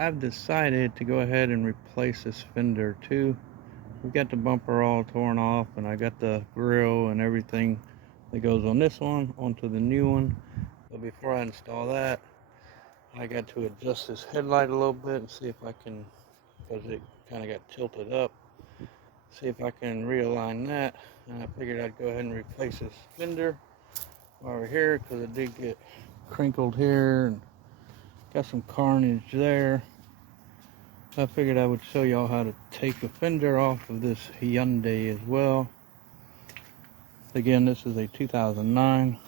I've decided to go ahead and replace this fender too. We got the bumper all torn off, and I got the grill and everything that goes on this one onto the new one. But before I install that, I got to adjust this headlight a little bit and see if I can, because it kind of got tilted up, see if I can realign that. And I figured I'd go ahead and replace this fender over here, because it did get crinkled here and got some carnage there. I figured I would show y'all how to take the fender off of this Hyundai as well. Again, this is a 2009,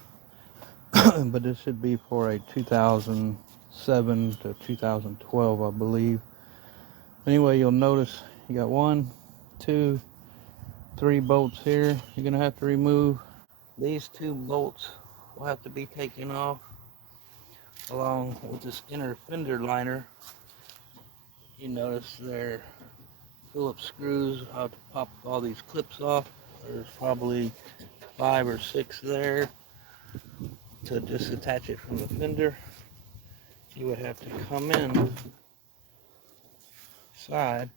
but this should be for a 2007 to 2012, I believe. Anyway, you'll notice you got 1, 2, 3 bolts here you're gonna have to remove. These 2 bolts will have to be taken off, along with this inner fender liner. You notice there Phillips screws. I'll have to pop all these clips off. There's probably 5 or 6 there to disattach it from the fender. You would have to come in side,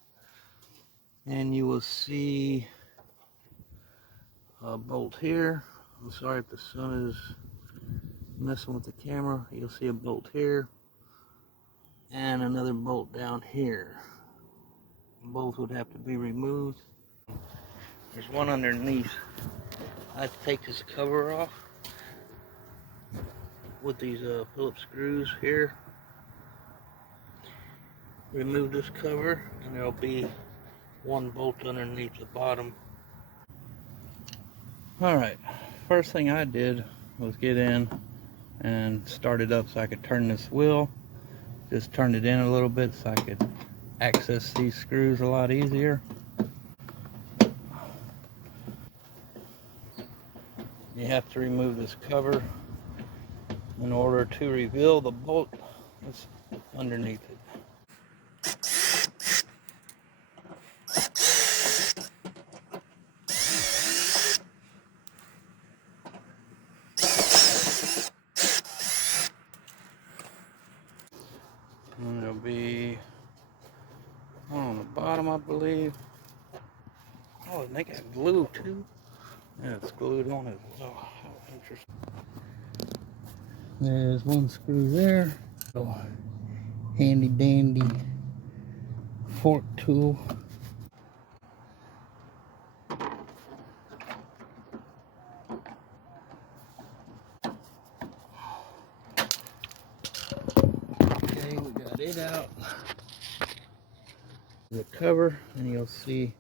and you will see a bolt here. I'm sorry if the sun is messing with the camera. You'll see a bolt here and another bolt down here. Both would have to be removed. There's one underneath. I have to take this cover off with these Phillips screws here. Remove this cover, and there'll be 1 bolt underneath the bottom. Alright, first thing I did was get in and start it up so I could turn this wheel. Just turned it in a little bit so I could access these screws a lot easier. You have to remove this cover in order to reveal the bolt that's underneath it. And there'll be one on the bottom, I believe. Oh, and they got glue too. Yeah, it's glued on as well. How interesting. There's 1 screw there. So, handy dandy fork tool. Okay, we got it out. The cover, and you'll see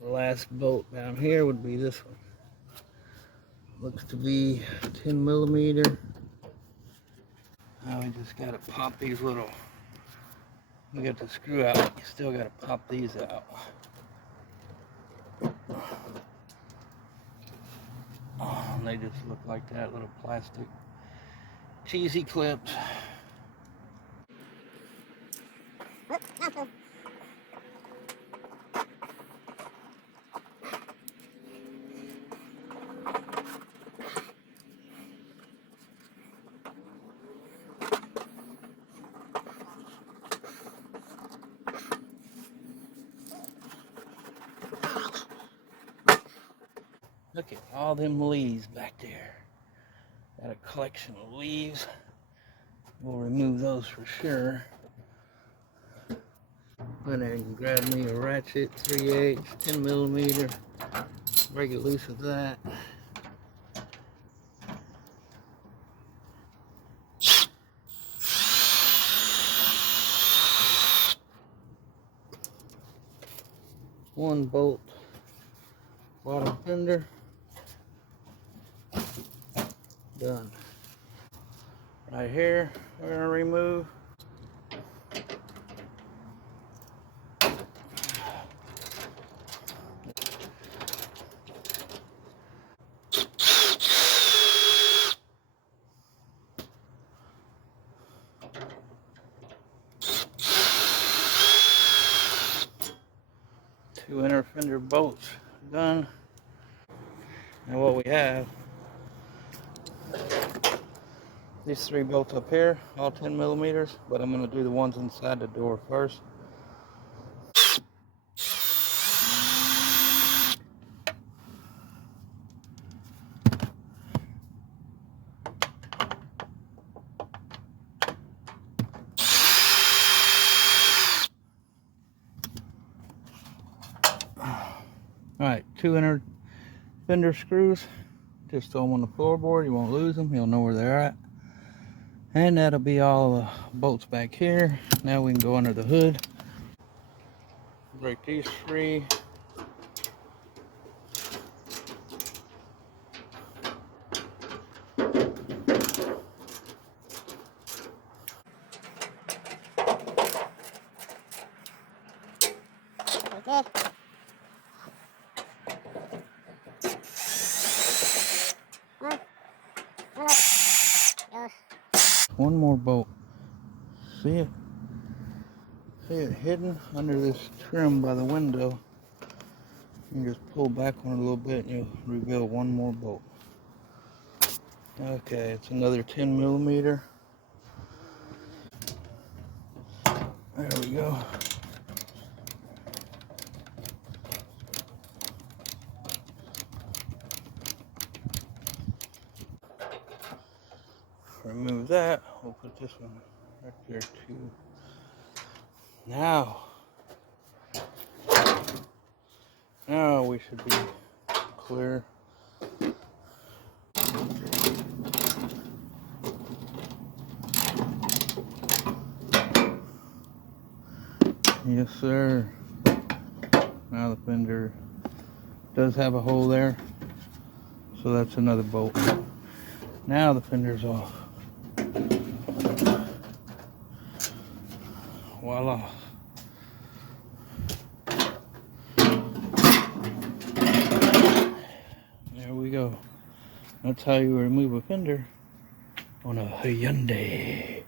the last bolt down here would be this one. Looks to be 10 millimeter. Now we just gotta pop these little. We got the screw out. You still gotta pop these out. Oh, and they just look like that, little plastic cheesy clips. Look at all them leaves back there. Got a collection of leaves. We'll remove those for sure. Then I can grab me a ratchet, 3/8, 10 millimeter. Break it loose with that. One bolt, bottom fender. Done. Right here, we're gonna remove. Two inner fender bolts done. And what we have These 3 bolts up here, all 10 millimeters, but I'm going to do the ones inside the door first. Alright, 2 inner fender screws. Just throw them on the floorboard. You won't lose them. You'll know where they're at. And that'll be all the bolts back here. Now we can go under the hood. Break these free. Good. One more bolt. See it? See it hidden under this trim by the window. You just pull back on it a little bit and you'll reveal one more bolt. Okay, it's another 10 millimeter. There we go. Remove that. We'll put this one right there too. Now we should be clear. Yes, sir. Now the fender does have a hole there, so that's another bolt. Now the fender's off. Voila. There we go. That's how you remove a fender on a Hyundai.